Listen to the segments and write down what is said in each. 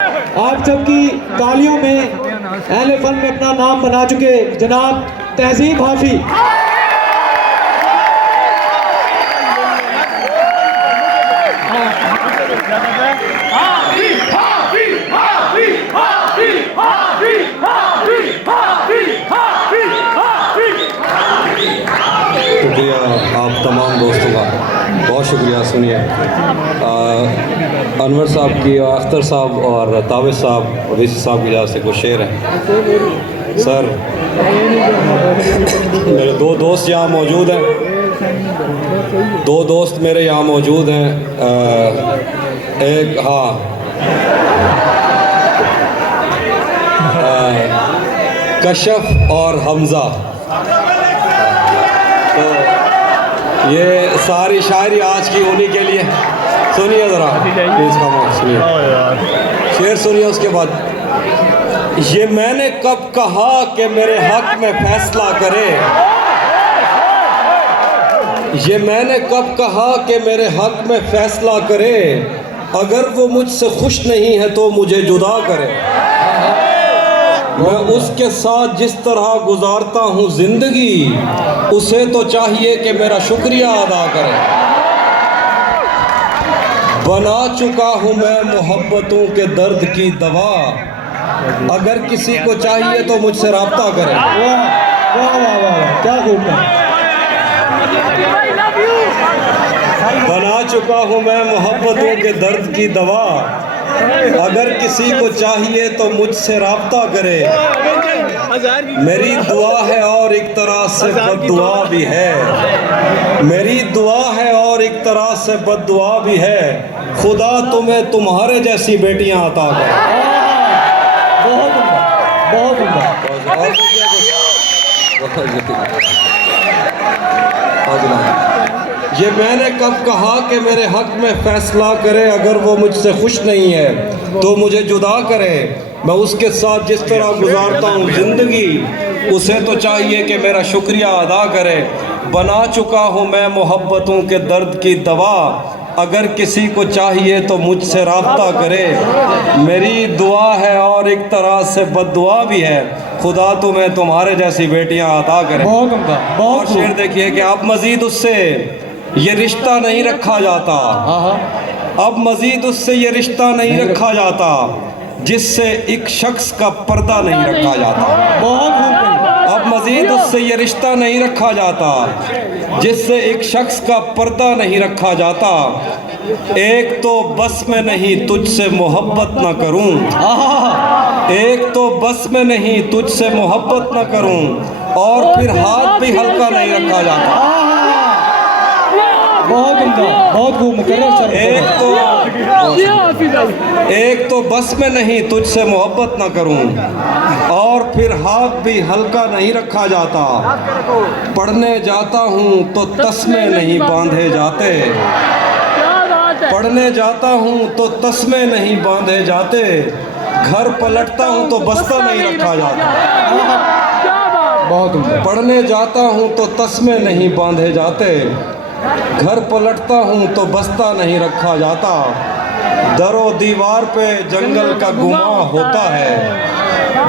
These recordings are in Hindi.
आप सबकी तालियों में अहले फन में अपना नाम बना चुके जनाब तहजीब हाफी। शुक्रिया आप तमाम दोस्तों का, बहुत शुक्रिया। सुनिए अनवर साहब की, अख्तर साहब और ताबिश साहब और वीसी साहब की वजह से कुछ शेर हैं। सर, मेरे दो दोस्त यहाँ मौजूद हैं, दो दोस्त मेरे यहाँ मौजूद हैं। एक कशफ और हमज़ा। तो ये सारी शायरी आज की उन्हीं के लिए। सुनिए ज़रा प्लीज़, खामोश सुनिए, शेर सुनिए। उसके बाद ये मैंने कब कहा कि मेरे हक में फैसला करे, ये मैंने कब कहा कि मेरे हक में फैसला करे, अगर वो मुझसे खुश नहीं है तो मुझे जुदा करे। मैं उसके साथ जिस तरह गुजारता हूँ ज़िंदगी, उसे तो चाहिए कि मेरा शुक्रिया अदा करे। बना चुका हूँ मैं मोहब्बतों के दर्द की दवा, अगर किसी को चाहिए तो मुझसे रब्ता करे। वाह वाह वाह वाह, क्या खूब है। बना चुका हूँ मैं मोहब्बतों के दर्द की दवा, अगर किसी को चाहिए तो मुझसे रब्ता करे। मेरी दुआ है और एक तरह से बद्दुआ भी है, मेरी दुआ है और एक तरह से बद्दुआ भी है, खुदा तुम्हें तुम्हारे जैसी बेटियां अता करे। बहुत उम्दा, बहुत उम्दा। ये मैंने कब कहा कि मेरे हक में फैसला करे, अगर वो मुझसे खुश नहीं है तो मुझे जुदा करे। मैं उसके साथ जिस तरह गुजारता हूँ ज़िंदगी, उसे तो चाहिए कि मेरा शुक्रिया अदा करे। बना चुका हूँ मैं मोहब्बतों के दर्द की दवा, अगर किसी को चाहिए तो मुझसे रब्ता करे। मेरी दुआ है और एक तरह से बद्दुआ भी है, खुदा तुम्हें तुम्हारे जैसी बेटियां अता करे। बहुत उम्दा, बहुत और शेर देखिए कि अब मज़ीद उससे ये रिश्ता नहीं रखा जाता, अब मज़ीद उससे ये रिश्ता नहीं रखा जाता, जिससे एक शख्स का पर्दा नहीं रखा जाता। बहुत खूब। अब मज़ीद उससे ये रिश्ता नहीं रखा जाता, जिससे एक शख्स का पर्दा नहीं रखा जाता। एक तो बस में नहीं तुझसे मोहब्बत न करूं, एक तो बस में नहीं तुझसे मोहब्बत न करूं, और फिर हाथ भी हल्का नहीं रखा जाता। बहुत उम्दा, बहुत खूब मुकर्रर सर। एक तो बस में नहीं तुझसे मोहब्बत न करूं, और फिर हाथ भी हल्का नहीं रखा जाता। पढ़ने जाता हूँ तो तस्मे नहीं बांधे जाते, पढ़ने जाता हूँ तो तस्मे नहीं बांधे जाते, घर पलटता हूँ तो बस्ता नहीं रखा जाता। बहुत उम्दा। पढ़ने जाता हूँ तो तस्मे नहीं बांधे जाते, घर पलटता हूँ तो बस्ता नहीं रखा जाता। दरो दीवार पे जंगल का गुमा होता है,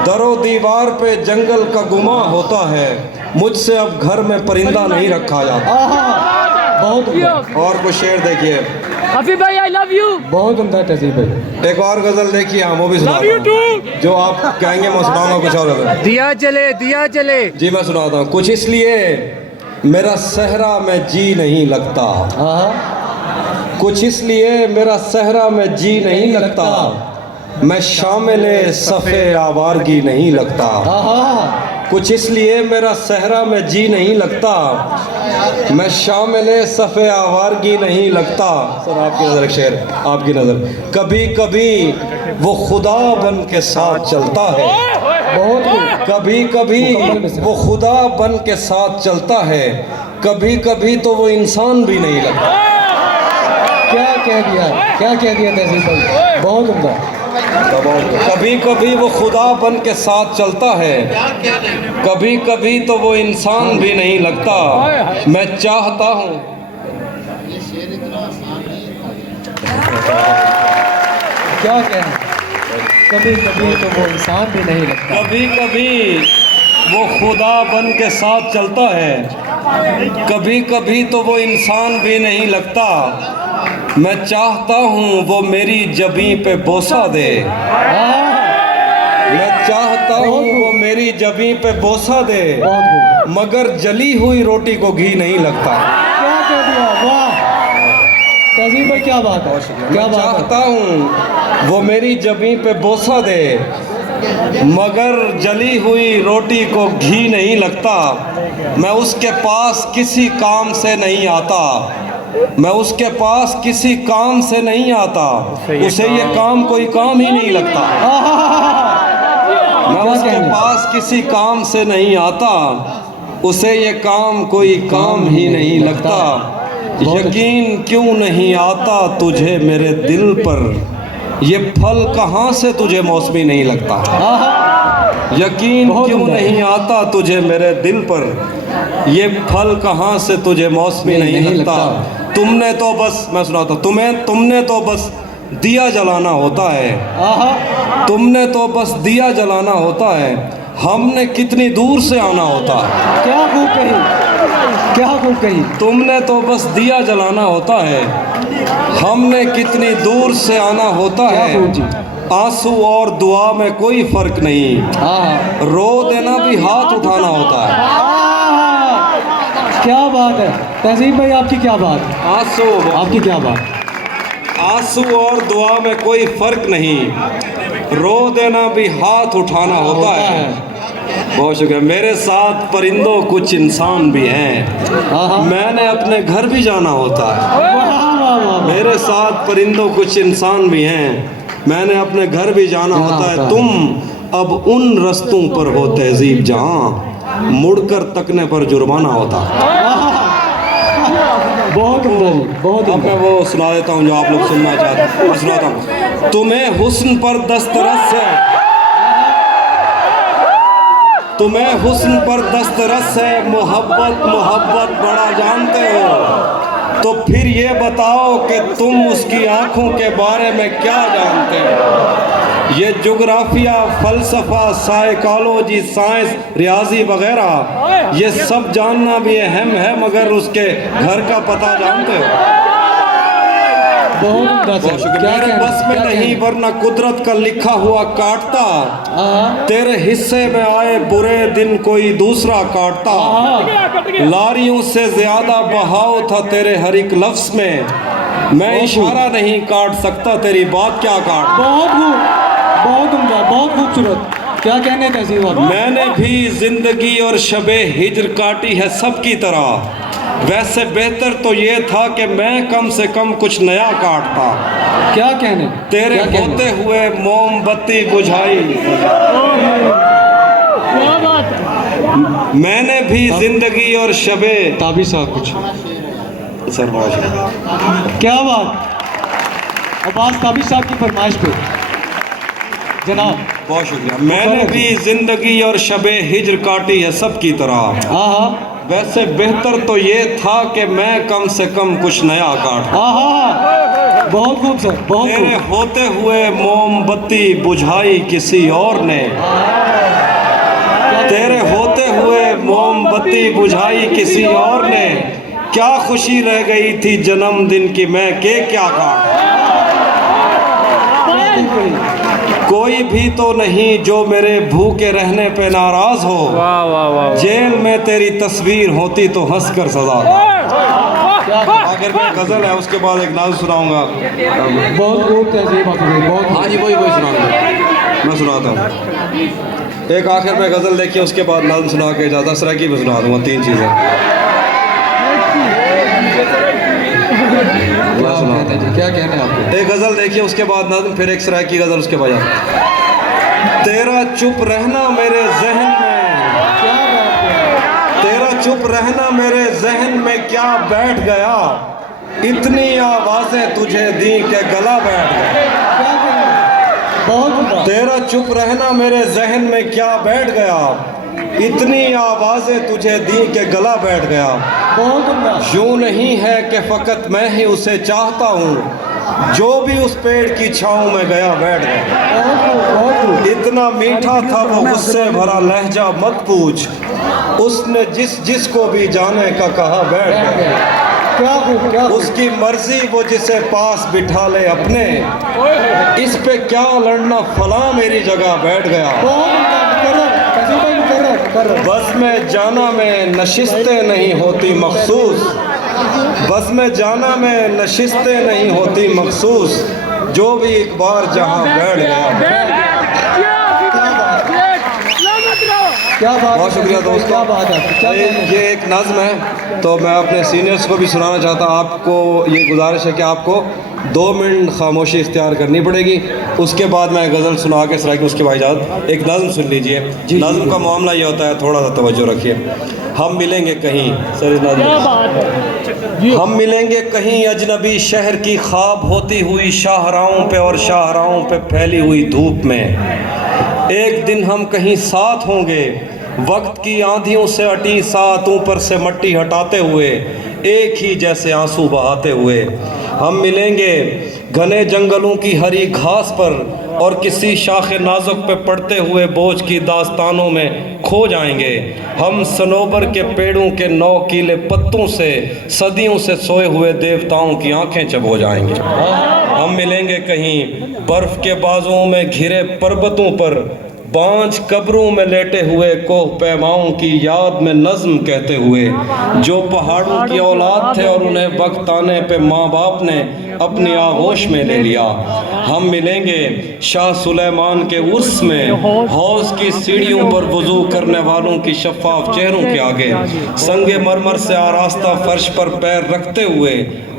दरो दीवार पे जंगल का गुमा होता है, मुझसे अब घर में परिंदा नहीं रखा जाता। बहुत उम्दा। और कुछ शेर देखिए। हफीज भाई आई लव यू। बहुत उम्दा तहजीब भाई। एक और गजल देखिए, हम वो भी सुनाता हूँ। जो आप कहेंगे मैं सुनाऊंगा कुछ और गजल। दिया चले दिया चले। जी मैं सुनाता हूँ। कुछ इसलिए मेरा सहरा में जी नहीं लगता, कुछ इसलिए मेरा सहरा में जी नहीं लगता, मैं शामिले सफ़े आवारगी नहीं लगता। कुछ इसलिए मेरा सहरा में जी नहीं लगता, मैं शामिले सफ़े आवारगी नहीं लगता। सर आपकी नज़र, शेर आपकी नज़र। कभी कभी वो खुदा बन के साथ चलता है, बहुत कभी कभी वो खुदा बन के साथ चलता है, कभी कभी तो वो इंसान भी नहीं लगता। क्या कह दिया, क्या कह दिया तहजीब भाई। बहुत उम्दा। कभी कभी वो खुदा बन के साथ चलता है, कभी कभी तो वो इंसान भी नहीं लगता। मैं चाहता हूँ क्या कहना। कभी कभी तो वो इंसान भी नहीं लगता। कभी कभी वो खुदा बन के साथ चलता है, कभी कभी तो वो इंसान भी नहीं लगता। मैं चाहता हूँ वो मेरी जबीं पे बोसा दे, मैं चाहता हूँ वो मेरी जबीं पे बोसा दे, मगर जली हुई रोटी को घी नहीं लगता। क्या कह दिया, वाह तहसीन भाई, क्या बात है, क्या बात है। चाहता हूँ वो मेरी जबीं पे बोसा दे, मगर जली हुई रोटी को घी नहीं लगता। मैं उसके पास किसी काम से नहीं आता, मैं उसके पास किसी काम से नहीं आता, उसे ये काम कोई काम ही नहीं लगता। मैं उसके पास किसी काम से नहीं आता, उसे ये काम कोई काम ही नहीं लगता। यकीन क्यों नहीं आता तुझे मेरे दिल पर, ये फल कहाँ से तुझे मौसमी नहीं लगता। यकीन क्यों नहीं आता तुझे मेरे दिल पर, ये फल कहाँ से तुझे मौसमी नहीं लगता। तुमने तो बस, मैं सुनाता हूँ, तुमने तो बस दिया जलाना होता है, तुमने तो बस दिया जलाना होता है, हमने कितनी दूर से आना होता है। क्या खूब कही, क्या खूब कही। तुमने तो बस दिया जलाना होता है, हमने कितनी दूर से आना होता है। आंसू और दुआ में कोई फर्क नहीं, रो देना भी हाथ उठाना होता है। क्या बात है तहसीन भाई, आपकी क्या बात, आंसू, आपकी क्या बात। आंसू और दुआ में कोई फर्क नहीं, रो देना भी हाथ उठाना होता है। बहुत शुक्रिया। मेरे साथ परिंदों कुछ इंसान भी हैं, मैंने अपने घर भी जाना होता है। मेरे साथ परिंदों कुछ इंसान भी हैं, मैंने अपने घर भी जाना होता है। तुम अब उन रस्तों पर हो तहजीब जहाँ मुड़कर तकने पर जुर्माना होता है। बहुत बहुत। अब मैं वो सुना देता हूँ जो आप लोग सुनना चाहते हैं, मैं सुनाता हूँ। तुम्हें हुस्न पर दस्तरस है, तुम्हें हुस्न पर दस्तरस है, मोहब्बत मोहब्बत बड़ा जानते हो, तो फिर ये बताओ कि तुम उसकी आंखों के बारे में क्या जानते हो। ये जोग्राफिया, फ़लसफ़ा, साइकोलॉजी, साइंस, रियाजी वगैरह, ये सब जानना भी अहम है, मगर उसके घर का पता जानते हो। बहुत शुक्रिया। मेरे बस में नहीं, वरना कुदरत का लिखा हुआ काटता, तेरे हिस्से में आए बुरे दिन कोई दूसरा काटता। लारियों से ज्यादा बहाव था तेरे हर एक लफ्ज में, मैं इशारा नहीं काट सकता, तेरी बात क्या काट। बहुत खूब, बहुत उम्दा, बहुत खूबसूरत। क्या कहने तहसीन भाई। मैंने भी जिंदगी और शबे हिज्र काटी है सबकी तरह, वैसे बेहतर तो ये था कि मैं कम से कम कुछ नया काटता। क्या कहने, तेरे होते हुए मोमबत्ती बुझाई, मैंने भी जिंदगी और शबे ताबी साहब कुछ सर क्या बात। अब्बास ताबी साहब की फरमाइश पे जनाब। बहुत शुक्रिया। मैंने भी जिंदगी और शबे हिज्र काटी है सबकी तरह, वैसे बेहतर तो ये था कि मैं कम से कम कुछ नया काटता। बहुत खूब सर, बहुत खूब। तेरे होते हुए मोमबत्ती बुझाई किसी और ने, तेरे होते हुए मोमबत्ती बुझाई किसी और ने, क्या खुशी रह गई थी जन्मदिन की मैं केक क्या काट। कोई भी तो नहीं जो मेरे भूखे रहने पे नाराज हो, जेल में तेरी तस्वीर होती तो हंसकर सजा। आखिर में गजल है, उसके बाद एक नाज़ सुनाऊंगा। बहुत खूब तहजीब, बहुत। हाँ जी, वही सुनाऊंगा, मैं सुनाता हूँ। एक आखिर में गजल देखिए, उसके बाद नाज़ सुना के ज़्यादा सराकी में सुना दूंगा। 3 चीज़ें क्या कहते हैं आप। एक गजल देखिए, उसके बाद नाज़म, फिर एक सराकी गजल उसके बाद। तेरा चुप रहना मेरे जहन में, तेरा चुप रहना मेरे जहन में क्या बैठ गया, इतनी आवाजें तुझे दी के गला बैठ गया। तेरा चुप रहना मेरे जहन में क्या बैठ गया, इतनी आवाजें तुझे दी के गला बैठ गया। यूं नहीं है कि फकत मैं ही उसे चाहता हूँ, जो भी उस पेड़ की छाँव में गया बैठ गया। इतना मीठा था वो गुस्से भरा लहजा मत पूछ, उसने जिसको भी जाने का कहा बैठ गया। क्या उसकी मर्जी वो जिसे पास बिठा ले अपने, इस पे क्या लड़ना फला मेरी जगह बैठ गया। बस में जाना में नशिस्तें नहीं होती मखसूस, बस में जाना में नशिस्तें नहीं होती मखसूस, जो भी एक बार जहां बैठ गया। क्या बात, बहुत शुक्रिया दोस्तों। क्या बात है, ये एक नज़्म है, तो मैं अपने सीनियर्स को भी सुनाना चाहता हूँ। आपको ये गुजारिश है कि आपको 2 मिनट खामोशी इख्तियार करनी पड़ेगी, उसके बाद मैं गज़ल सुना के सराय उसके भाईजाद एक नज़्म सुन लीजिए। नज़्म का मामला ये होता है, थोड़ा सा तवज्जो रखिए। हम मिलेंगे कहीं, हम मिलेंगे कहीं अजनबी शहर की ख्वाब होती हुई शाहराहों पे और शाहराहों पे फैली हुई धूप में। एक दिन हम कहीं साथ होंगे, वक्त की आंधियों से अटी साथ ऊपर से मट्टी हटाते हुए, एक ही जैसे आंसू बहाते हुए। हम मिलेंगे घने जंगलों की हरी घास पर और किसी शाखे नाजुक पे पड़ते हुए बोझ की दास्तानों में खो जाएंगे। हम सनोबर के पेड़ों के 9 कीले पत्तों से सदियों से सोए हुए देवताओं की आंखें चबो जाएंगे। हम मिलेंगे कहीं बर्फ के बाजुओं में घिरे पर्वतों पर, बांझ कब्रों में लेटे हुए कोह पैमाओं की याद में नज्म कहते हुए, जो पहाड़ों की औलाद थे और उन्हें वक्त आने पे माँ बाप ने अपनी आगोश में ले लिया। हम मिलेंगे शाह सुलेमान के उर्स में, हौज की सीढ़ियों पर वुजू करने वालों की शफाफ चेहरों के आगे, संगे मरमर से आरास्ता फर्श पर पैर रखते हुए,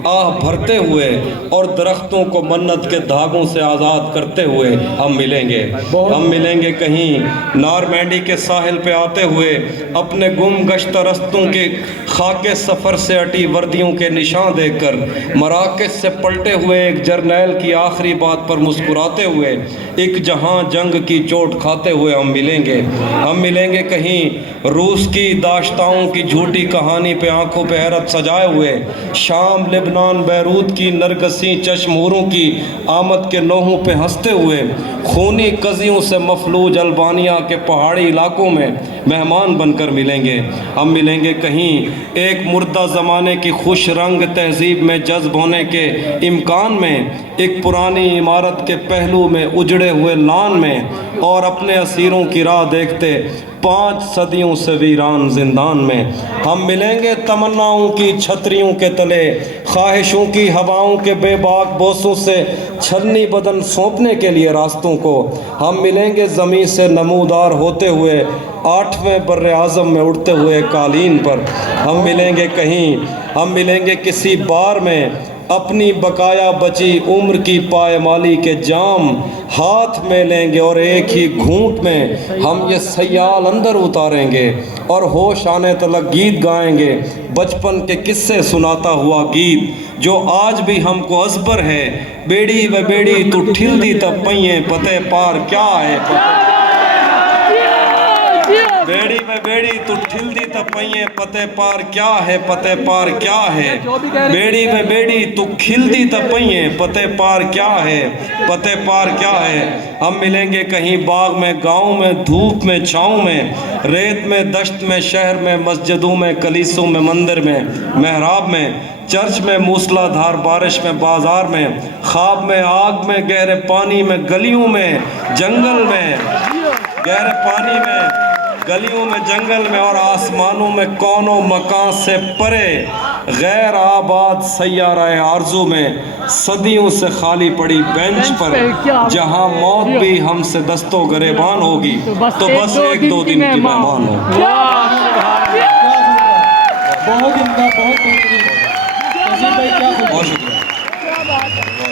आह भरते हुए और दरख्तों को मन्नत के धागों से आज़ाद करते हुए हम मिलेंगे। हम मिलेंगे कहीं नारमैंडी के साहिल पे आते हुए, अपने गुम गश्त रस्तों के खाके सफ़र से अटी वर्दियों के निशान देखकर, मराकज़ से पलटे हुए एक जर्नैल की आखिरी बात पर मुस्कुराते हुए, एक जहां जंग की चोट खाते हुए हम मिलेंगे। हम मिलेंगे कहीं रूस की दाश्ताओं की झूठी कहानी पे आंखों पे हैरत सजाए हुए, शाम लेबनान बैरूत की नरगसी चश्मूरों की आमद के लोहों पे हंसते हुए, खूनी कजियों से मफलूज अल्बानिया के पहाड़ी इलाकों में मेहमान बनकर मिलेंगे। हम मिलेंगे कहीं एक मुर्दा ज़माने की खुश रंग तहजीब में जज्ब होने के इम्कान में, एक पुरानी इमारत के पहलू में उजड़े हुए लान में, और अपने असीरों की राह देखते 5 सदियों से वीरान जिंदान में। हम मिलेंगे तमन्नाओं की छतरियों के तले, ख्वाहिशों की हवाओं के बेबाक बोसों से छलनी बदन सौंपने के लिए रास्तों को। हम मिलेंगे ज़मीन से नमूदार होते हुए 8वें बर्रे आज़म में उड़ते हुए कालीन पर। हम मिलेंगे कहीं, हम मिलेंगे किसी बार में, अपनी बकाया बची उम्र की पायमाली के जाम हाथ में लेंगे और एक ही घूंट में हम ये सयाल अंदर उतारेंगे और होश आने तलक गीत गाएंगे, बचपन के किस्से सुनाता हुआ गीत जो आज भी हमको अजबर है। बेड़ी व बेड़ी तू ठिल दी तब पहिए पते पार क्या है, बेड़ी में बेड़ी तू ठिल दी तब पहिए पते पार क्या है, पते पार क्या है, बेड़ी में बेड़ी तू खिल दी तब पहिए पते पार क्या है, पते पार क्या है। हम मिलेंगे कहीं बाग में, गाँव में, धूप में, छाँव में, रेत में, दश्त में, शहर में, मस्जिदों में, कलीसों में, मंदिर में, मेहराब में, चर्च में, मूसलाधार बारिश में, बाजार में, ख्वाब में, आग में, गहरे पानी में, गलियों में, जंगल में, गहरे पानी में, गलियों में, जंगल में और आसमानों में, कौनों मकान से परे गैर आबाद सैयारा आरज़ू में, सदियों से खाली पड़ी बेंच पर जहां मौत भी हमसे दस्तो गरेबान होगी, तो बस 1-2 दिन की मेहमान हो। बहुत बेहतरीन, बहुत शुक्रिया,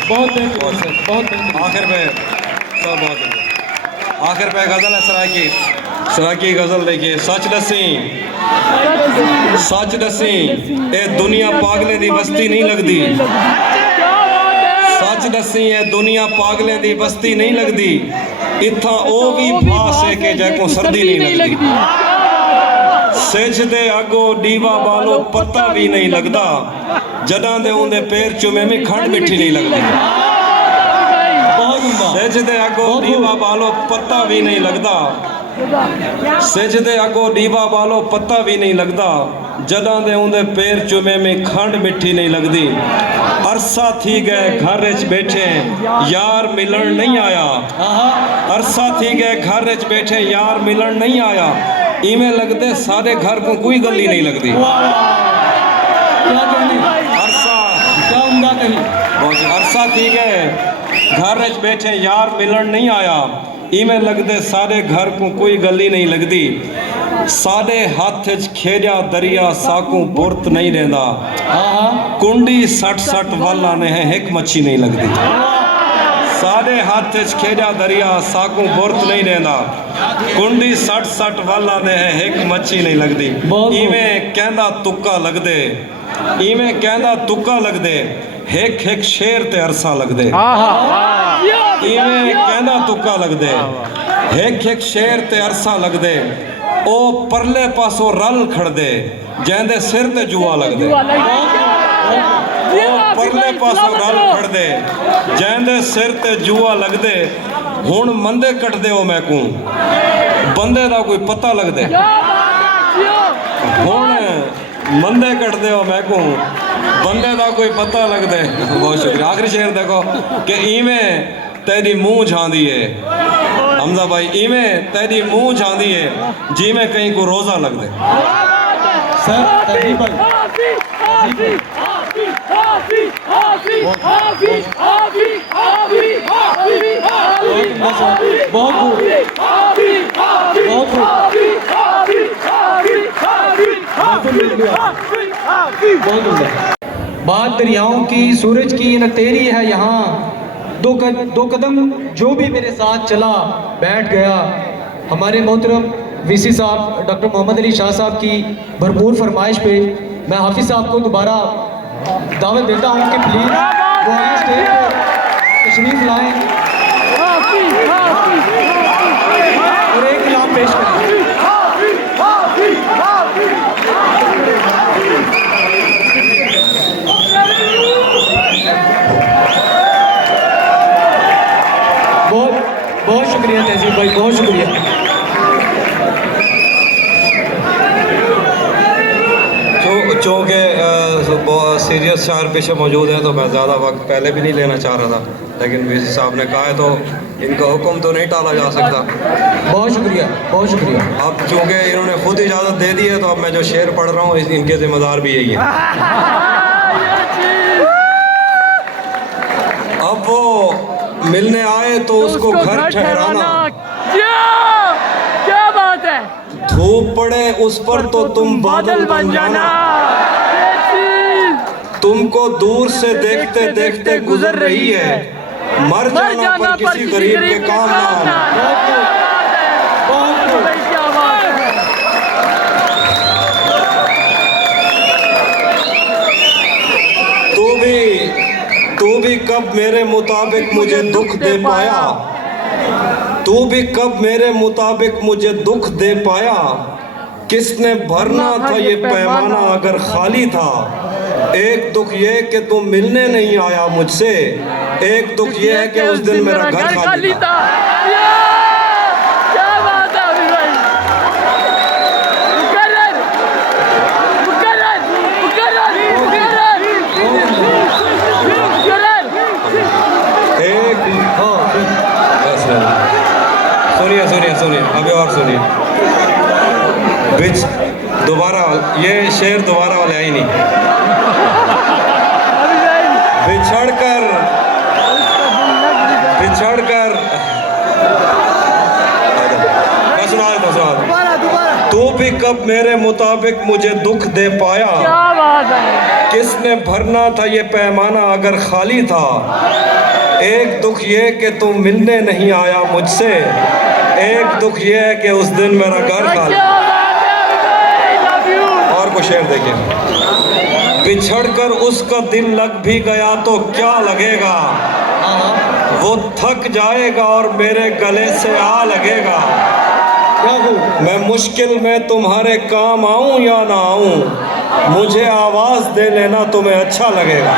बहुत बेहतरीन। आखिर पे गज़ल है सराकी गज़ल देखिए। सच दसी ए दुनिया पागले दी बस्ती नहीं लगती, सच दसी ए दुनिया पागले दी बस्ती नहीं लगती, इत्था ओ भी फास है कि जैको सर्दी नहीं लगती, सेज दे अगो डीवा बालो पत्ता भी नहीं लगता, जदा दे उंदे पैर चुमे में खंड मिठी नहीं लगती। बहुत उम्दा। सजदे अगो दीवा बालो पत्ता भी नहीं लगता, सजदे अगो दीवा बालो पत्ता भी नहीं लगता, जदा दे उंदे पैर चुमे में खंड मिठी नहीं लगती। अरसा थी गए घर च बैठे यार मिलन नहीं आया, अरसा थी गए घर च बैठे यार मिलन नहीं आया, इवें लगते सारे घर को कोई गली नहीं लगती। अरसा थी गए घर च बैठे यार मिलन नहीं आया, इवें लगते सारे घर को कोई गली नहीं लगती। साडे हाथ च खेजा दरिया साकू बुरत नहीं रहंदा, कुंडी सट सट वाला ने है एक मच्छी नहीं लगती। साडे हाथ च खेजा दरिया साकू बुरत नहीं रहंदा, कुंडी सट सट वाला ने है एक मच्छी नहीं लगती। इवें कहंदा तुक्का लगदे, इवें कहंदा तुक्का लगदे, एक एक शेर ते अरसा लगदे। इवें कहंदा तुक्का लगदे, एक एक शेर ते अरसा लगदे, ओ परले पासों रल खड़दे जैंदे सिर ते जुआ लगदे। परले पासों रल खड़दे जैंदे सिर ते जुआ लगदे, हुण मंदे कटदे हो मैकू बंदे दा कोई पता लगदे। हुण मंदे कटदे हो मैकू बंदे दा कोई पता लगदे। बहुत शुक्रिया। आखिरी शेर देखो कि इवें तेरी मुंह झांदी है हमजा भाई, इवें तेरी मुंह झांदी है जिवें कहीं को रोजा लगदे। सर तहजीब भाई बहुत बात दरियाओं की सूरज की न तेरी है यहाँ, दो कदम जो भी मेरे साथ चला बैठ गया। हमारे मोहतरम वीसी साहब डॉक्टर मोहम्मद अली शाह साहब की भरपूर फरमाइश पे मैं हाफिज साहब को दोबारा दावत देता हूँ कि प्लीज़ वो आए स्टेज पर तशरीफ लाएं और एक कलाम पेश करें। बहुत शुक्रिया तहजीब भाई, बहुत शुक्रिया। चूँकि सीरियस शायर पेशे मौजूद हैं तो मैं ज़्यादा वक्त पहले भी नहीं लेना चाह रहा था, लेकिन वीसी साहब ने कहा है तो इनका हुक्म तो नहीं टाला जा सकता। बहुत शुक्रिया, बहुत शुक्रिया। अब चूँकि इन्होंने खुद इजाज़त दे दी है तो अब मैं जो शेर पढ़ रहा हूँ इनके जिम्मेदार भी यही है। अब वो मिलने आए तो उसको घर ठहराना, क्या बात है, धूप पड़े उस पर तो तुम बादल बन जाना, तुमको दूर से देखते देखते गुजर रही है, मर जाना पर किसी गरीब के काम ना आना। तू भी कब मेरे मुताबिक मुझे दुख दे पाया, तू भी कब मेरे मुताबिक मुझे दुख दे पाया, किसने भरना था ये पैमाना अगर खाली था। एक दुख ये कि तुम मिलने नहीं आया मुझसे, एक दुख ये है कि उस दिन मेरा घर खाली था। क्या बात है अभी भाई, सुनिए अभी और सुनिए। दोबारा ये शेर दोबारा वाले आई नहीं। बिछड़ कर तू भी कब मेरे मुताबिक मुझे दुख दे पाया, क्या बात है, किसने भरना था ये पैमाना अगर खाली था। एक दुख ये कि तू मिलने नहीं आया मुझसे, एक दुख ये है कि उस दिन मेरा घर खाली। और को शेर देखिए। बिछड़ कर उसका दिल लग भी गया तो क्या लगेगा, वो थक जाएगा और मेरे गले से आ लगेगा। मैं मुश्किल में तुम्हारे काम आऊं या ना आऊं, मुझे आवाज दे लेना तुम्हें अच्छा लगेगा।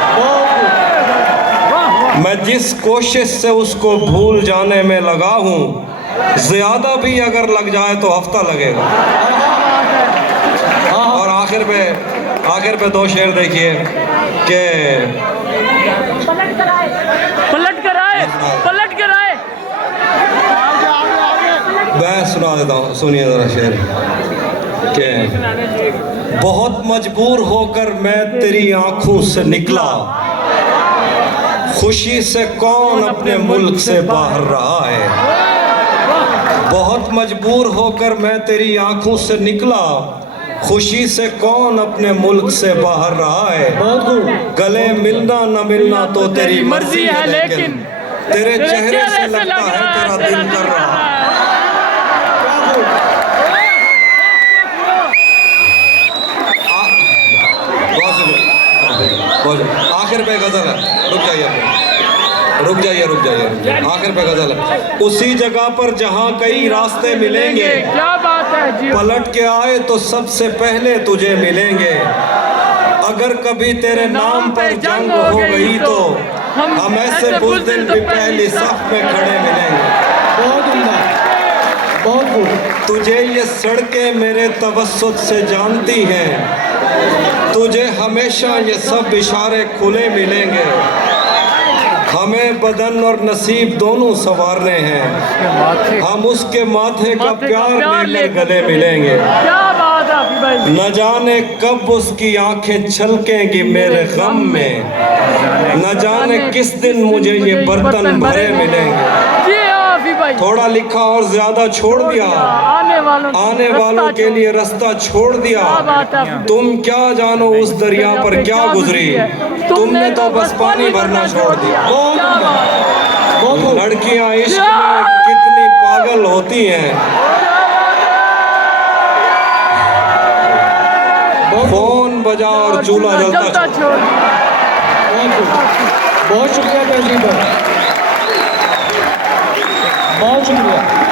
मैं जिस कोशिश से उसको भूल जाने में लगा हूँ, ज़्यादा भी अगर लग जाए तो हफ्ता लगेगा। और आखिर पे दो शेर देखिए कि पलट कर आए मैं सुना देता हूँ, सुनिए ज़रा शेर कि बहुत मजबूर होकर मैं तेरी आंखों से निकला, खुशी से कौन अपने मुल्क से बाहर रहा है। बहुत मजबूर होकर मैं तेरी आंखों से निकला, खुशी से कौन अपने मुल्क से बाहर रहा है। गले मिलना न मिलना तो तेरी मर्जी है, लेकिन तेरे चेहरे से लगता है तेरा दिल कर रहा है। आखिर पे गजल है, रुक जाइए। आखिर पे गजल है। उसी जगह पर जहाँ कई रास्ते मिलेंगे, क्या बात है जी। पलट के आए तो सबसे पहले तुझे मिलेंगे। अगर कभी तेरे नाम पर जंग हो गई तो हम ऐसे बुज़दिल भी पहली सफ में खड़े मिलेंगे। बहुत उम्दा, बहुत खूब। तुझे ये सड़कें मेरे तवस्सुत से जानती हैं, तुझे हमेशा ये सब इशारे खुले मिलेंगे। हमें बदन और नसीब दोनों संवारने हैं, हम उसके माथे का प्यार लेकर गले मिलेंगे। क्या बात है भाई। न जाने कब उसकी आंखें छलकेंगी मेरे गम में, न जाने किस दिन मुझे ये बर्तन भरे मिलेंगे। थोड़ा लिखा और ज्यादा छोड़ दिया, आने वालों के लिए रास्ता छोड़ दिया। तुम क्या जानो उस दरिया पर क्या गुजरी, तुमने तो बस पानी भरना छोड़ दिया। लड़कियां इश्क में कितनी पागल होती हैं, फोन बजा और चूल्हा जलता छोड़। बहुत शुक्रिया तहजीब, बहुत शुक्रिया।